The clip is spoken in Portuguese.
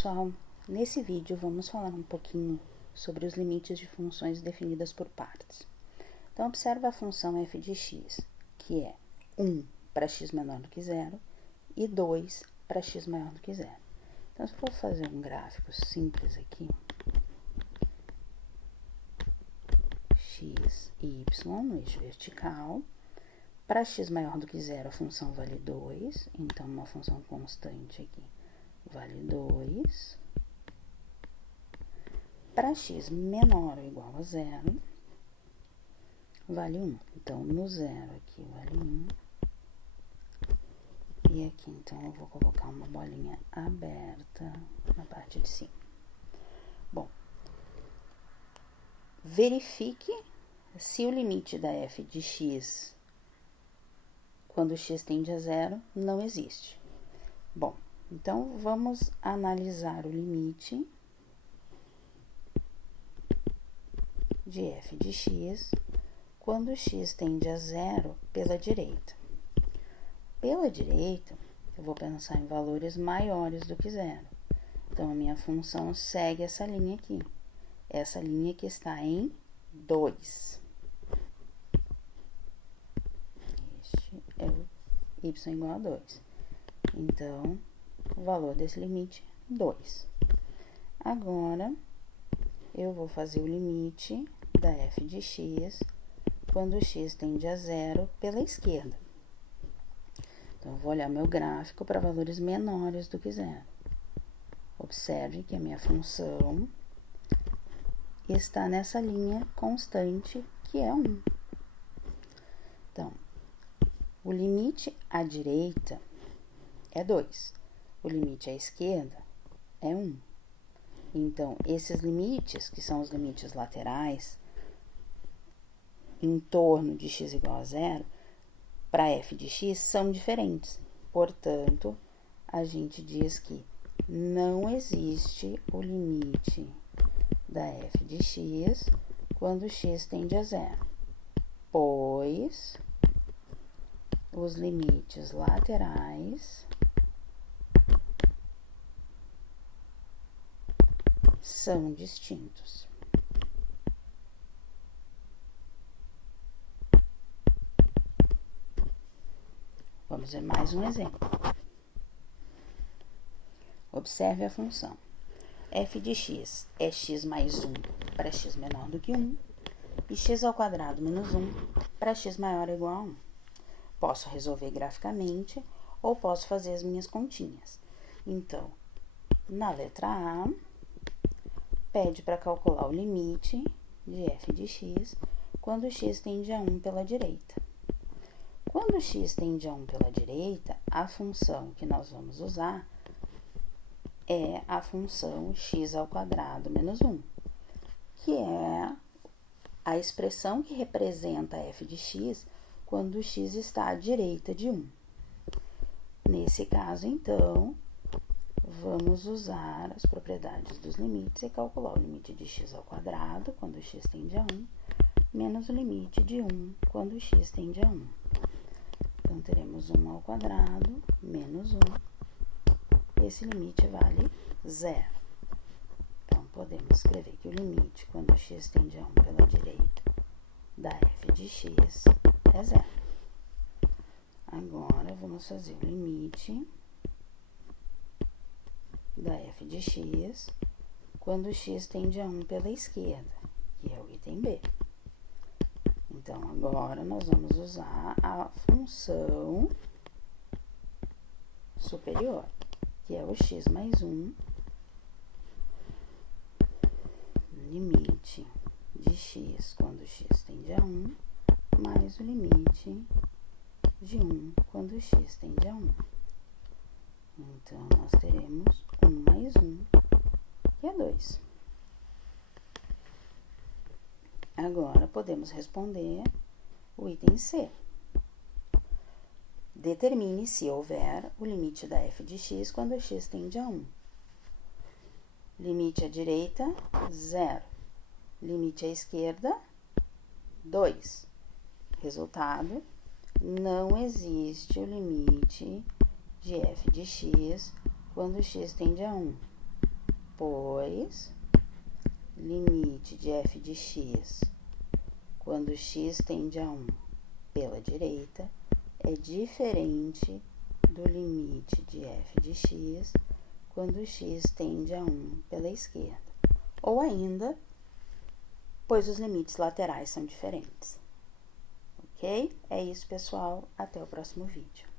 Pessoal, nesse vídeo vamos falar um pouquinho sobre os limites de funções definidas por partes. Então, observa a função f de x, que é 1 para x menor do que 0 e 2 para x maior do que 0. Então, se eu for fazer um gráfico simples aqui, x e y no eixo vertical, para x maior do que 0 a função vale 2, então uma função constante aqui vale 2. Para x menor ou igual a 0, vale 1. Então, no 0 aqui vale 1. E aqui, então, eu vou colocar uma bolinha aberta na parte de cima. Bom, verifique se o limite da f de x, quando x tende a 0, não existe. Bom, então, vamos analisar o limite de f de x quando x tende a 0 pela direita. Pela direita, eu vou pensar em valores maiores do que 0. Então, a minha função segue essa linha aqui. Essa linha que está em 2. Este é o y igual a 2. Então, o valor desse limite, 2. Agora, eu vou fazer o limite da f de x quando x tende a 0 pela esquerda. Então, eu vou olhar meu gráfico para valores menores do que 0. Observe que a minha função está nessa linha constante, que é 1. Então, o limite à direita é 2. O limite à esquerda é 1. Então, esses limites, que são os limites laterais, em torno de x igual a 0, para f de x são diferentes. Portanto, a gente diz que não existe o limite da f de x quando x tende a 0, pois os limites laterais são distintos. Vamos ver mais um exemplo. Observe a função. F de x é x mais 1 para x menor do que 1 e x ao quadrado menos 1 para x maior ou igual a 1. Posso resolver graficamente ou posso fazer as minhas continhas. Então, na letra A, pede para calcular o limite de f de x quando x tende a 1 pela direita. Quando x tende a 1 pela direita, a função que nós vamos usar é a função x ao quadrado menos 1, que é a expressão que representa f de x quando x está à direita de 1. Nesse caso, então, vamos usar as propriedades dos limites e calcular o limite de x ao quadrado quando x tende a 1, menos o limite de 1 quando x tende a 1. Então, teremos 1 ao quadrado menos 1. Esse limite vale 0. Então, podemos escrever que o limite quando x tende a 1 pela direita da f de x é 0. Agora, vamos fazer o limite da f de x quando x tende a 1 pela esquerda, que é o item B. Então, agora, nós vamos usar a função superior, que é o x mais 1, limite de x quando x tende a 1, mais o limite de 1 quando x tende a 1. Então, nós teremos 1 mais 1, que é 2. Agora, podemos responder o item C. Determine se houver o limite da f de x quando x tende a 1. Limite à direita, 0. Limite à esquerda, 2. Resultado, não existe o limite de f de x quando x tende a 1. pois limite de f de x quando x tende a 1 pela direita é diferente do limite de f de x quando x tende a 1 pela esquerda. Ou ainda, pois os limites laterais são diferentes. Ok? É isso, pessoal. Até o próximo vídeo.